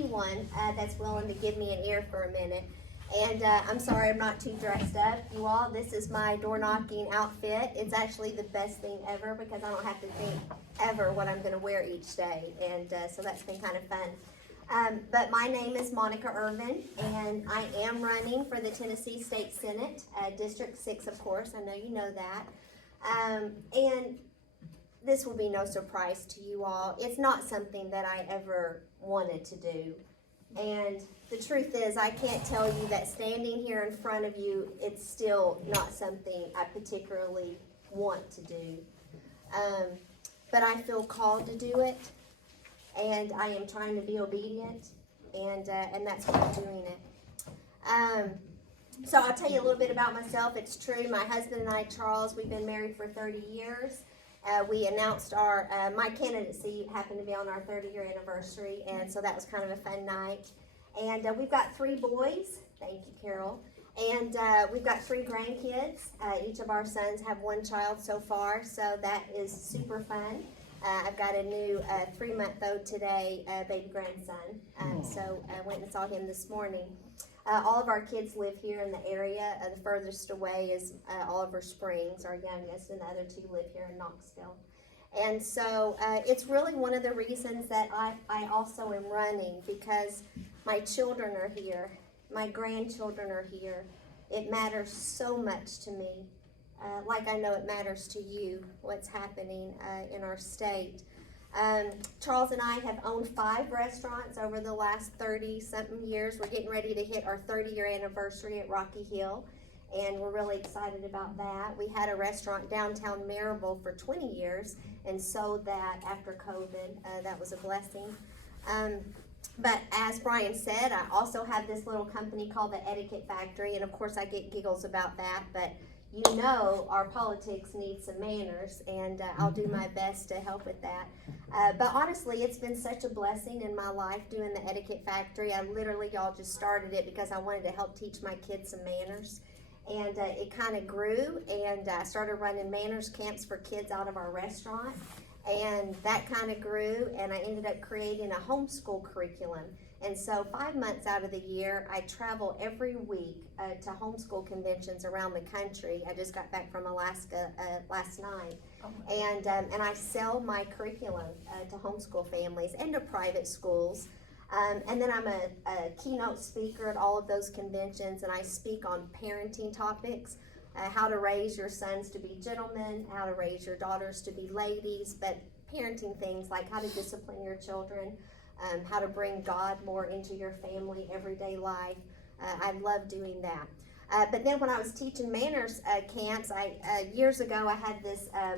Anyone that's willing to give me an ear for a minute. And I'm sorry I'm not too dressed up, you all. This is my door knocking outfit. It's actually the best thing ever because I don't have to think ever what I'm going to wear each day. And so that's been kind of fun. But my name is Monica Irvine, and I am running for the Tennessee State Senate, District 6, of course. I know you know that. And this will be no surprise to you all. It's not something that I ever wanted to do. And the truth is, I can't tell you that standing here in front of you, it's still not something I particularly want to do. But I feel called to do it, and I am trying to be obedient, and that's why I'm doing it. So I'll tell you a little bit about myself. It's true, my husband and I, Charles, we've been married for 30 years. We announced my candidacy happened to be on our 30-year anniversary, and so that was kind of a fun night. And we've got 3 boys. Thank you, Carol. And we've got 3 grandkids. Each of our sons have 1 child so far, so that is super fun. I've got a new 3-month-old today, baby grandson. So I went and saw him this morning. All of our kids live here in the area. The furthest away is Oliver Springs, our youngest, and the other 2 live here in Knoxville. And so it's really one of the reasons that I also am running, because my children are here, my grandchildren are here. It matters so much to me, like I know it matters to you, what's happening in our state. Charles and I have owned 5 restaurants over the last 30-something years. We're getting ready to hit our 30-year anniversary at Rocky Hill, and we're really excited about that. We had a restaurant downtown Maryville for 20 years and sold that after COVID. That was a blessing. But as Brian said, I also have this little company called the Etiquette Factory, and of course I get giggles about that, but you know our politics needs some manners, and I'll do my best to help with that. But honestly, it's been such a blessing in my life doing the Etiquette Factory. I literally, y'all, just started it because I wanted to help teach my kids some manners. And it kind of grew, and I started running manners camps for kids out of our restaurant. And that kind of grew, and I ended up creating a homeschool curriculum. And so 5 months out of the year, I travel every week to homeschool conventions around the country. I just got back from Alaska last night. And I sell my curriculum to homeschool families and to private schools. And then I'm a keynote speaker at all of those conventions, and I speak on parenting topics. How to raise your sons to be gentlemen, how to raise your daughters to be ladies, but parenting things like how to discipline your children, how to bring God more into your family, everyday life. I love doing that. But then when I was teaching manners camps, years ago I had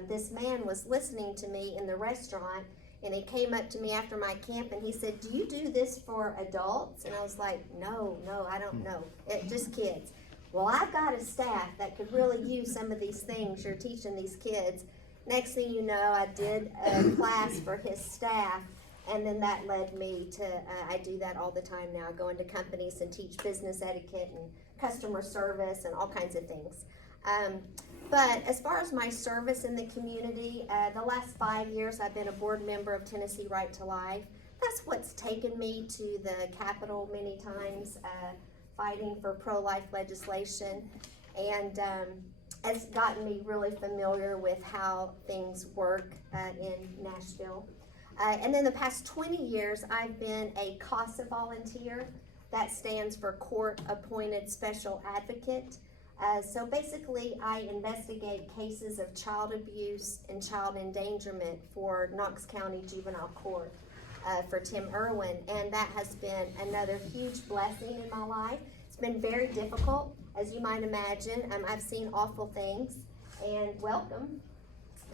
this man was listening to me in the restaurant, and he came up to me after my camp and he said, "Do you do this for adults?" And I was like, no, I don't know. Just kids. Well, I've got a staff that could really use some of these things you're teaching these kids. Next thing you know, I did a class for his staff, and then that led me to, I do that all the time now. I go into companies and teach business etiquette and customer service and all kinds of things. But as far as my service in the community, the last 5 years I've been a board member of Tennessee Right to Life. That's what's taken me to the Capitol many times, fighting for pro-life legislation, and it's gotten me really familiar with how things work in Nashville. And then the past 20 years, I've been a CASA volunteer. That stands for Court Appointed Special Advocate. So basically, I investigate cases of child abuse and child endangerment for Knox County Juvenile Court. For Tim Irwin, and that has been another huge blessing in my life. It's been very difficult, as you might imagine. I've seen awful things, and welcome.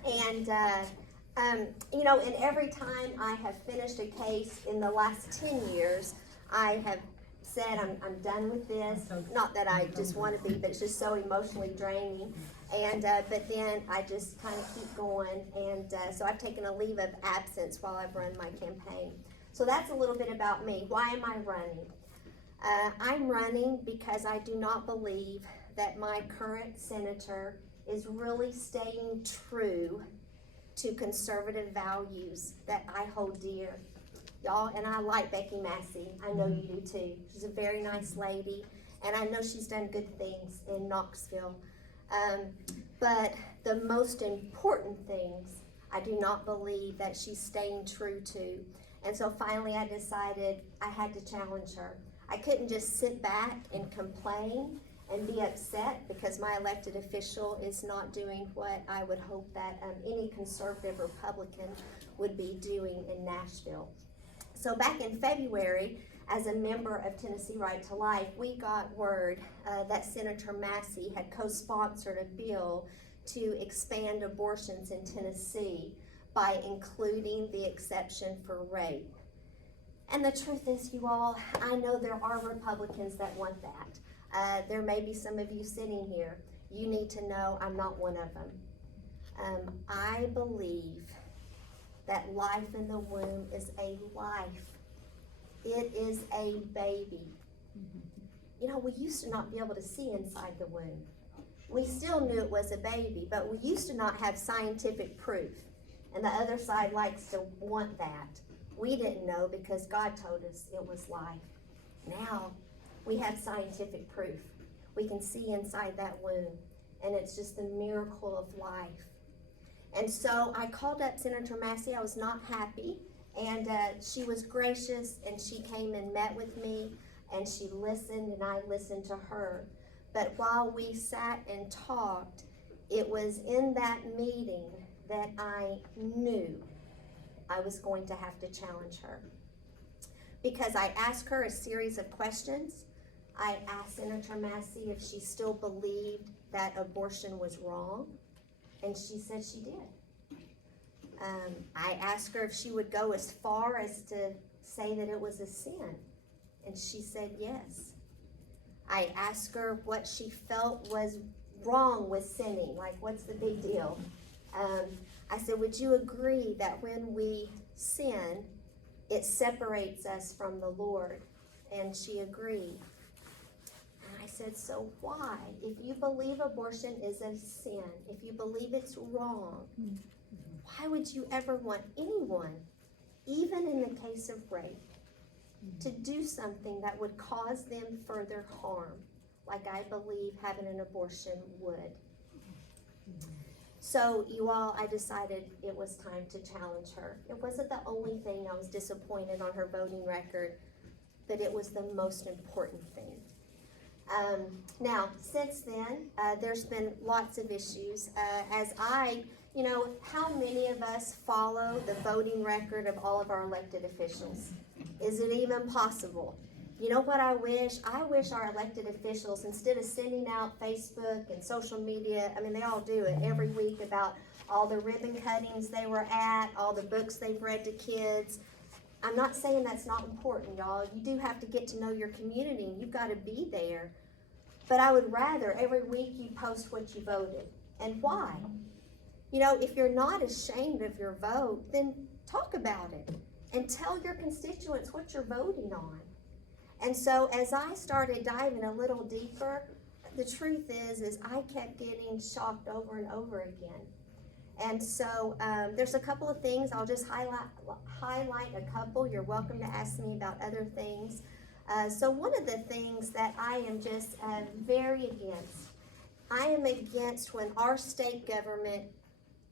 And you know, and every time I have finished a case in the last 10 years, I have said I'm done with this. Not that I just want to be, but it's just so emotionally draining. And but then I just kind of keep going, and so I've taken a leave of absence while I've run my campaign. So that's a little bit about me. Why am I running? I'm running because I do not believe that my current senator is really staying true to conservative values that I hold dear. y'all, and I like Becky Massey. I know you do too. She's a very nice lady, and I know she's done good things in Knoxville. But the most important things, I do not believe that she's staying true to. And so finally I decided I had to challenge her. I couldn't just sit back and complain and be upset because my elected official is not doing what I would hope that any conservative Republican would be doing in Nashville. So back in February, as a member of Tennessee Right to Life, we got word that Senator Massey had co-sponsored a bill to expand abortions in Tennessee by including the exception for rape. And the truth is, you all, I know there are Republicans that want that. There may be some of you sitting here. You need to know I'm not one of them. I believe that life in the womb is a life. It is a baby. You know, we used to not be able to see inside the womb. We still knew it was a baby, but we used to not have scientific proof. And the other side likes to want that. We didn't know because God told us it was life. Now, we have scientific proof. We can see inside that womb, and it's just the miracle of life. And so I called up Senator Massey. I was not happy, and she was gracious, and she came and met with me, and she listened, and I listened to her. But while we sat and talked, it was in that meeting that I knew I was going to have to challenge her. Because I asked her a series of questions. I asked Senator Massey if she still believed that abortion was wrong, and she said she did. I asked her if she would go as far as to say that it was a sin, and she said yes. I asked her what she felt was wrong with sinning, like what's the big deal? I said, would you agree that when we sin, it separates us from the Lord? And she agreed. And I said, so why? If you believe abortion is a sin, if you believe it's wrong, why would you ever want anyone, even in the case of rape, to do something that would cause them further harm, like I believe having an abortion would? So you all, I decided it was time to challenge her. It wasn't the only thing I was disappointed on her voting record, but it was the most important thing. Now, since then, there's been lots of issues. How many of us follow the voting record of all of our elected officials? Is it even possible? You know what I wish? I wish our elected officials, instead of sending out Facebook and social media, I mean, they all do it every week about all the ribbon cuttings they were at, all the books they've read to kids. I'm not saying that's not important, y'all. You do have to get to know your community, and you've got to be there. But I would rather every week you post what you voted and why. You know, if you're not ashamed of your vote, then talk about it and tell your constituents what you're voting on. And so as I started diving a little deeper, the truth is I kept getting shocked over and over again. And so there's a couple of things. I'll just highlight a couple. You're welcome to ask me about other things. So one of the things that I am just very against, I am against when our state government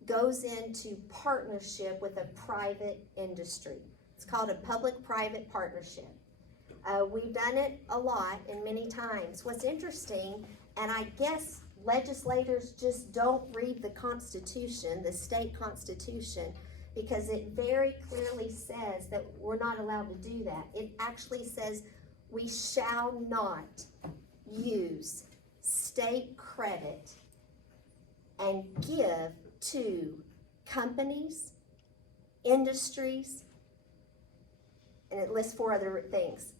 goes into partnership with a private industry. It's called a public-private partnership. We've done it a lot and many times. What's interesting, and I guess legislators just don't read the Constitution, the state Constitution, because it very clearly says that we're not allowed to do that. It actually says we shall not use state credit and give to companies, industries, and it lists 4 other things.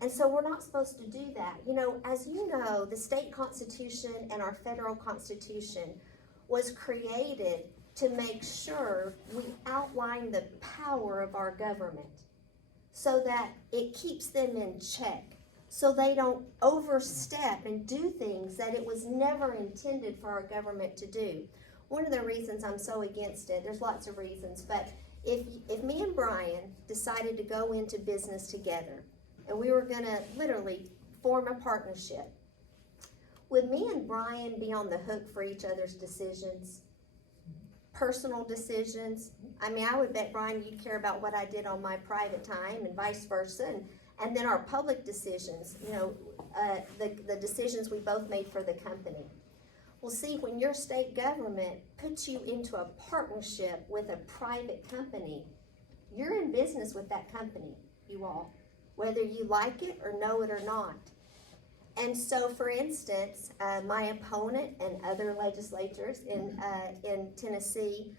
And so we're not supposed to do that. You know, as you know, the state constitution and our federal constitution was created to make sure we outline the power of our government so that it keeps them in check, so they don't overstep and do things that it was never intended for our government to do. One of the reasons I'm so against it, there's lots of reasons, but If me and Brian decided to go into business together, and we were gonna literally form a partnership, would me and Brian be on the hook for each other's decisions? Personal decisions? I mean, I would bet, Brian, you care about what I did on my private time and vice versa, and then our public decisions, you know, the decisions we both made for the company. Well, see, when your state government puts you into a partnership with a private company, you're in business with that company, you all, whether you like it or know it or not. And so, for instance, my opponent and other legislators in Tennessee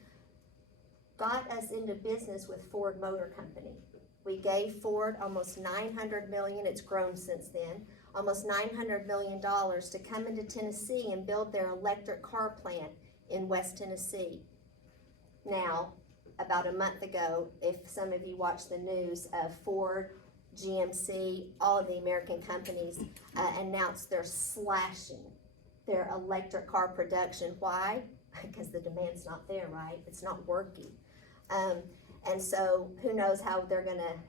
got us into business with Ford Motor Company. We gave Ford almost $900 million, it's grown since then, almost $900 million to come into Tennessee and build their electric car plant in West Tennessee. Now, about a month ago, if some of you watch the news, Ford, GMC, all of the American companies announced they're slashing their electric car production. Why? Because the demand's not there, right? It's not working. And so who knows how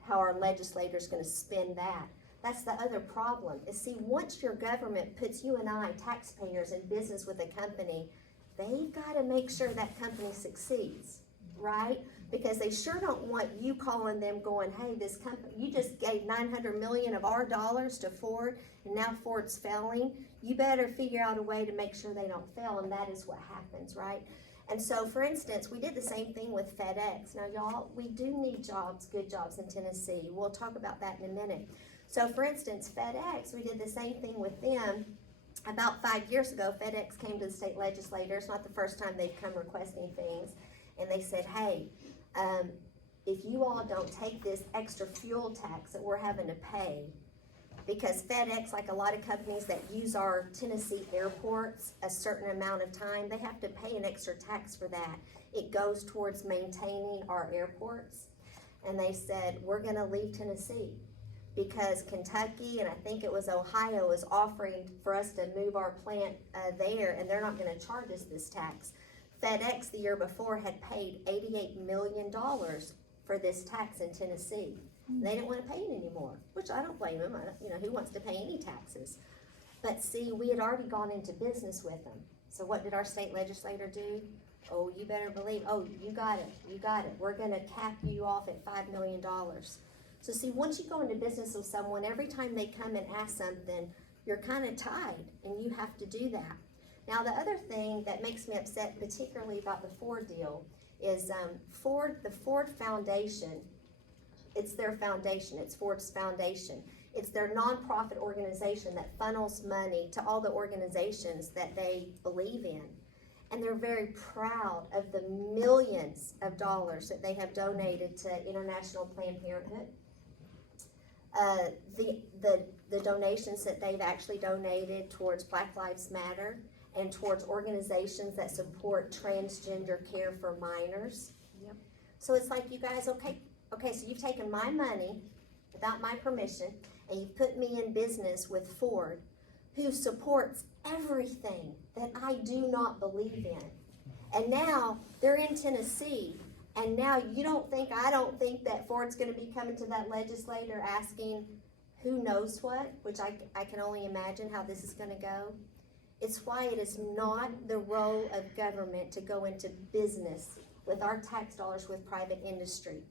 our legislators gonna spin that. That's the other problem, is see, once your government puts you and I, taxpayers, in business with a company, they've gotta make sure that company succeeds, right? Because they sure don't want you calling them going, hey, this company, you just gave $900 million of our dollars to Ford, and now Ford's failing. You better figure out a way to make sure they don't fail, and that is what happens, right? And so, for instance, we did the same thing with FedEx. Now, y'all, we do need jobs, good jobs in Tennessee. We'll talk about that in a minute. So, for instance, FedEx, we did the same thing with them. About 5 years ago, FedEx came to the state legislature. It's not the first time they've come requesting things. And they said, hey, if you all don't take this extra fuel tax that we're having to pay, because FedEx, like a lot of companies that use our Tennessee airports a certain amount of time, they have to pay an extra tax for that. It goes towards maintaining our airports. And they said, we're gonna leave Tennessee because Kentucky, and I think it was Ohio, is offering for us to move our plant there, and they're not gonna charge us this tax. FedEx the year before had paid $88 million for this tax in Tennessee. They didn't want to pay it anymore, which I don't blame them. Who wants to pay any taxes? But see, we had already gone into business with them. So what did our state legislator do? Oh, you better believe, oh, you got it. We're gonna cap you off at $5 million. So see, once you go into business with someone, every time they come and ask something, you're kind of tied, and you have to do that. Now, the other thing that makes me upset, particularly about the Ford deal, is the Ford Foundation. It's their foundation. It's Ford's foundation. It's their nonprofit organization that funnels money to all the organizations that they believe in. And they're very proud of the millions of dollars that they have donated to International Planned Parenthood. The donations that they've actually donated towards Black Lives Matter and towards organizations that support transgender care for minors. Yep. So it's like, you guys, okay, so you've taken my money without my permission, and you've put me in business with Ford, who supports everything that I do not believe in. And now they're in Tennessee, and now I don't think that Ford's gonna be coming to that legislator asking who knows what, which I can only imagine how this is gonna go. It's why it is not the role of government to go into business with our tax dollars with private industry.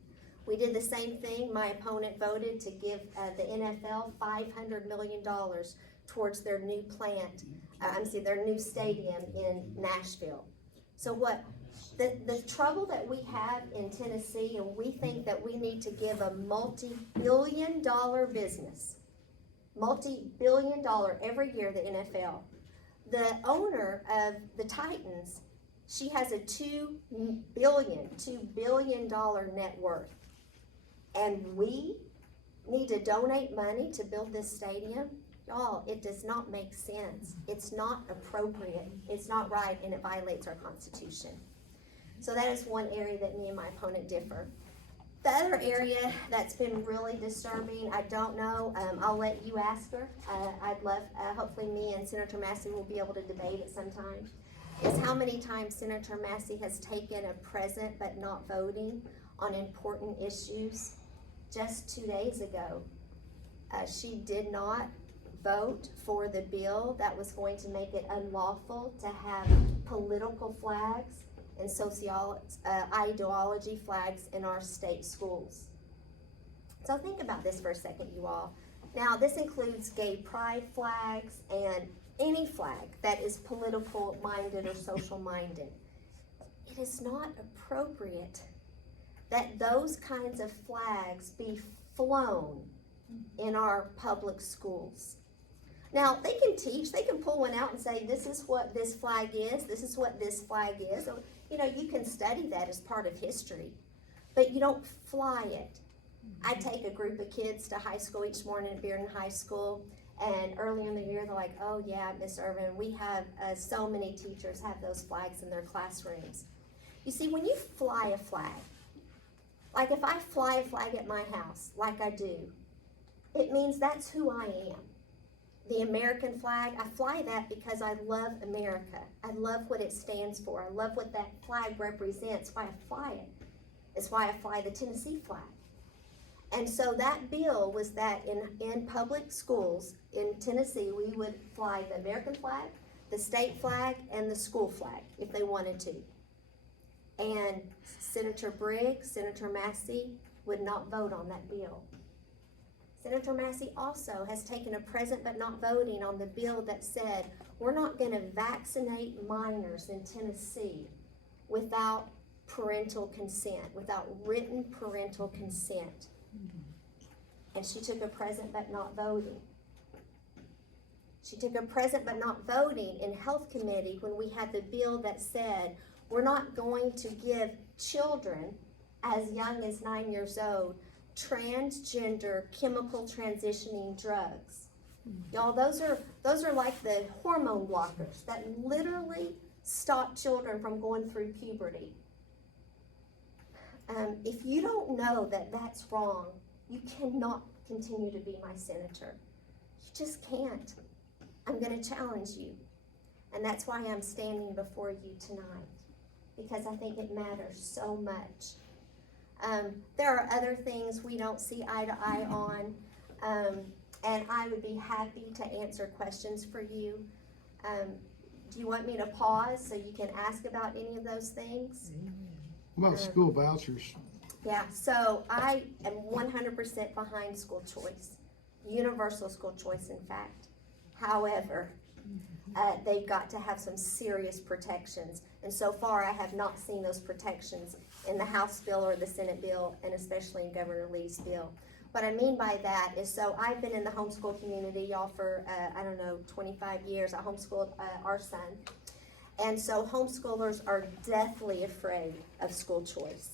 We did the same thing. My opponent voted to give the NFL $500 million towards their new plant, their new stadium in Nashville. So what, the trouble that we have in Tennessee, and we think that we need to give a multi-billion-dollar business, multi-billion-dollar every year, the NFL. The owner of the Titans, she has a $2 billion net worth. And we need to donate money to build this stadium? Y'all, it does not make sense. It's not appropriate. It's not right, and it violates our Constitution. So that is one area that me and my opponent differ. The other area that's been really disturbing, I don't know, I'll let you ask her. I'd love, hopefully me and Senator Massey will be able to debate it sometime, is how many times Senator Massey has taken a present but not voting on important issues. Just 2 days ago, she did not vote for the bill that was going to make it unlawful to have political flags and ideology flags in our state schools. So think about this for a second, you all. Now, this includes gay pride flags and any flag that is political minded or social minded. It is not appropriate that those kinds of flags be flown in our public schools. Now, they can teach, they can pull one out and say, this is what this flag is, this is what this flag is. Or, you know, you can study that as part of history, but you don't fly it. I take a group of kids to high school each morning at Bearden High School, and earlier in the year, they're like, oh yeah, Miss Irvine, we have, so many teachers have those flags in their classrooms. You see, when you fly a flag, like if I fly a flag at my house, like I do, it means that's who I am. The American flag, I fly that because I love America. I love what it stands for. I love what that flag represents. Why I fly it. It's why I fly the Tennessee flag. And so that bill was that in public schools in Tennessee, we would fly the American flag, the state flag, and the school flag if they wanted to. And Senator Briggs, Senator Massey would not vote on that bill. Senator Massey also has taken a present but not voting on the bill that said we're not going to vaccinate minors in Tennessee without parental consent, without written parental consent. And she took a present but not voting. She took a present but not voting in Health Committee when we had the bill that said we're not going to give children as young as 9 years old transgender chemical transitioning drugs. Y'all, those are like the hormone blockers that literally stop children from going through puberty. If you don't know that that's wrong, you cannot continue to be my senator. You just can't. I'm going to challenge you. And that's why I'm standing before you tonight, because I think it matters so much. There are other things we don't see eye to eye on, and I would be happy to answer questions for you. Do you want me to pause so you can ask about any of those things? What about school vouchers? Yeah, so I am 100% behind school choice, universal school choice, in fact. However, they've got to have some serious protections. And so far, I have not seen those protections in the House bill or the Senate bill, and especially in Governor Lee's bill. What I mean by that is, so I've been in the homeschool community, y'all, for, 25 years. I homeschooled our son. And so homeschoolers are deathly afraid of school choice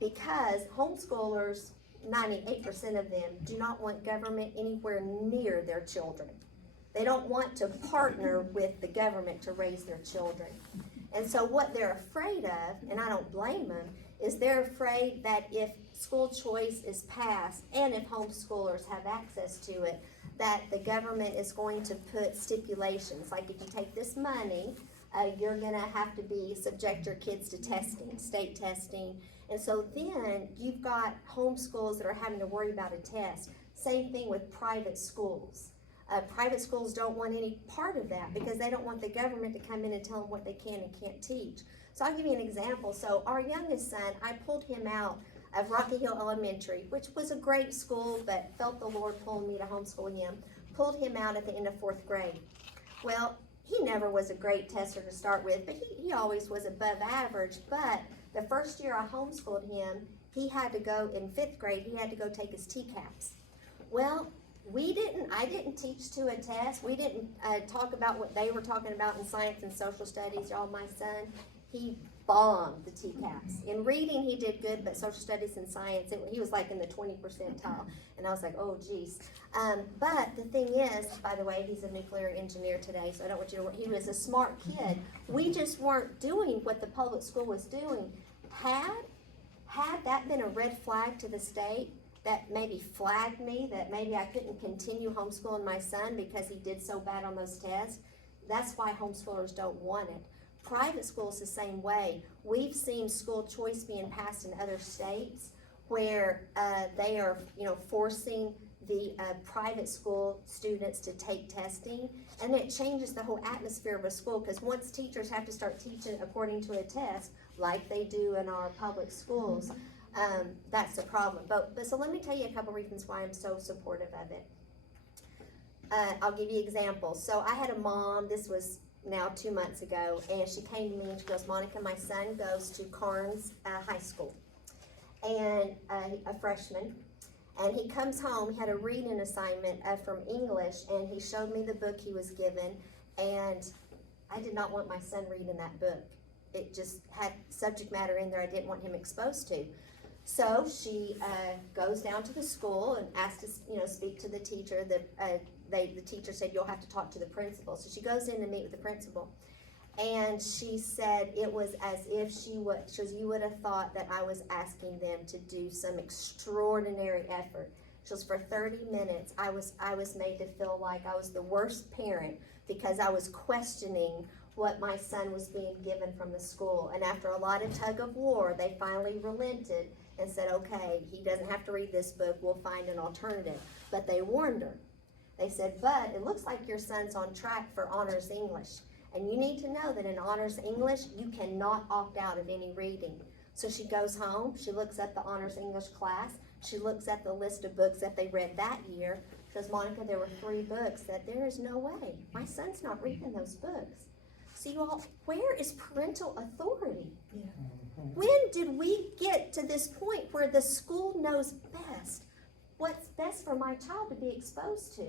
because homeschoolers, 98% of them, do not want government anywhere near their children. They don't want to partner with the government to raise their children. And so what they're afraid of, and I don't blame them, is they're afraid that if school choice is passed and if homeschoolers have access to it, that the government is going to put stipulations, like if you take this money, you're gonna have to subject your kids to testing, state testing. And so then you've got homeschools that are having to worry about a test. Same thing with private schools. Private schools don't want any part of that because they don't want the government to come in and tell them what they can and can't teach. So I'll give you an example. So our youngest son, I pulled him out of Rocky Hill Elementary, which was a great school, but felt the Lord pulling me to homeschool him. Pulled him out at the end of 4th grade. Well, he never was a great tester to start with, but he always was above average. But the first year I homeschooled him, he had to go, in 5th grade, he had to go take his TCAPs. Well, I didn't teach to a test. We didn't talk about what they were talking about in science and social studies. Y'all, my son, he bombed the TCAPs. In reading, he did good, but social studies and science, he was like in the 20 percentile. And I was like, oh, geez. But the thing is, by the way, he's a nuclear engineer today, so I don't want you to worry. He was a smart kid. We just weren't doing what the public school was doing. Had that been a red flag to the state, that maybe flagged me, that maybe I couldn't continue homeschooling my son because he did so bad on those tests, that's why homeschoolers don't want it. Private schools the same way. we've seen school choice being passed in other states where they are, forcing the private school students to take testing, and it changes the whole atmosphere of a school, because once teachers have to start teaching according to a test, like they do in our public schools, that's a problem. But so let me tell you a couple reasons why I'm so supportive of it. I'll give you examples. So I had a mom, this was now 2 months ago, and she came to me and she goes, Monica, my son goes to Carnes High School, and a freshman, and he comes home, he had a reading assignment from English, and he showed me the book he was given, and I did not want my son reading that book. It just had subject matter in there I didn't want him exposed to. So she goes down to the school and asks to speak to the teacher. The teacher said, you'll have to talk to the principal. So she goes in to meet with the principal, and she said it was as if you would have thought that I was asking them to do some extraordinary effort. She goes, for 30 minutes, I was made to feel like I was the worst parent because I was questioning what my son was being given from the school. And after a lot of tug of war, they finally relented and said, okay, he doesn't have to read this book, we'll find an alternative. But they warned her. They said, but it looks like your son's on track for honors English. And you need to know that in honors English, you cannot opt out of any reading. So she goes home, she looks at the honors English class, she looks at the list of books that they read that year. She says, Monica, there were 3 books that there is no way. My son's not reading those books. So you all, where is parental authority? Yeah. When did we get to this point where the school knows best what's best for my child to be exposed to?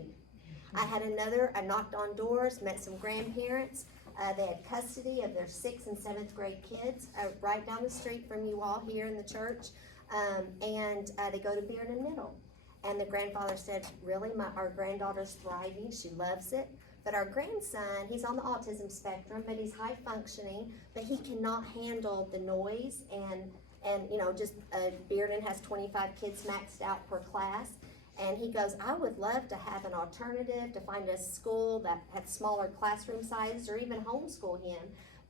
I knocked on doors, met some grandparents. They had custody of their 6th and 7th grade kids right down the street from you all here in the church. And they go to Bearden Middle. And the grandfather said, really, our granddaughter's thriving, she loves it. But our grandson, he's on the autism spectrum, but he's high functioning, but he cannot handle the noise and Bearden has 25 kids maxed out per class. And he goes, I would love to have an alternative, to find a school that had smaller classroom sizes or even homeschool him.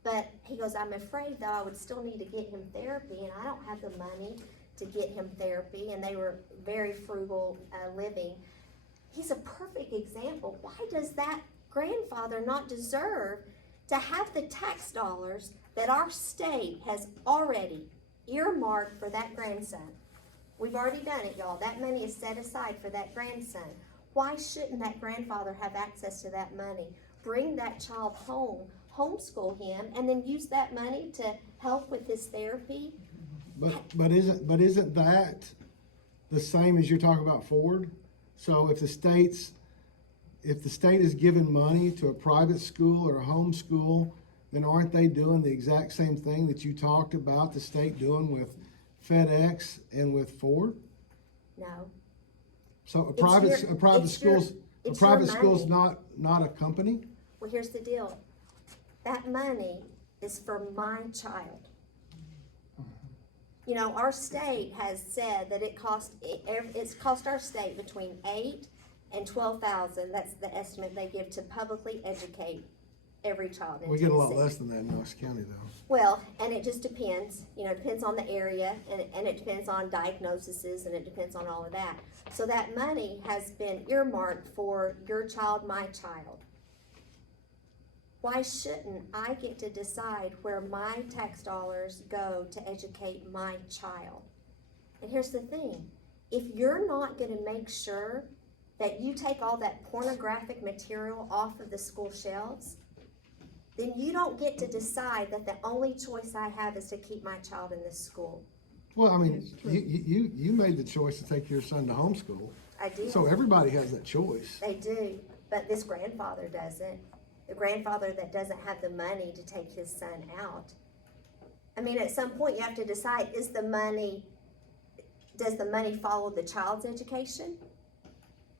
But he goes, I'm afraid though I would still need to get him therapy, and I don't have the money to get him therapy. And they were very frugal living. He's a perfect example. Why does that grandfather not deserve to have the tax dollars that our state has already earmarked for that grandson? We've already done it, y'all. That money is set aside for that grandson. Why shouldn't that grandfather have access to that money? Bring that child home, homeschool him, and then use that money to help with his therapy. But isn't that the same as you're talking about Ford? So if the state is giving money to a private school or a home school, then aren't they doing the exact same thing that you talked about the state doing with FedEx and with Ford? No. So a private school's not a company? Well, here's the deal. That money is for my child. Our state has said that it's cost our state between $8,000 and $12,000. That's the estimate they give to publicly educate every child in We get a lot Tennessee. less than that in Knox County, though. Well, and it just depends. It depends on the area, and it depends on diagnoses, and it depends on all of that. So that money has been earmarked for your child, my child. Why shouldn't I get to decide where my tax dollars go to educate my child? And here's the thing. If you're not going to make sure that you take all that pornographic material off of the school shelves, then you don't get to decide that the only choice I have is to keep my child in this school. Well, I mean, you made the choice to take your son to homeschool. I do. So everybody has that choice. They do, but this grandfather doesn't. The grandfather that doesn't have the money to take his son out. I mean, at some point you have to decide, does the money follow the child's education?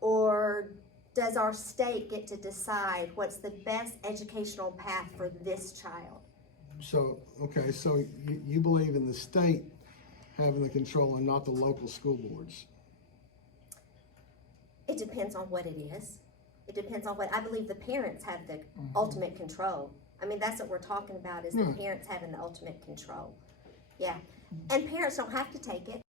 Or does our state get to decide what's the best educational path for this child? So, okay, so you believe in the state having the control and not the local school boards? It depends on what it is. It depends on what, I believe the parents have the ultimate control. I mean, that's what we're talking about, is the Right. parents having the ultimate control. Yeah, and parents don't have to take it.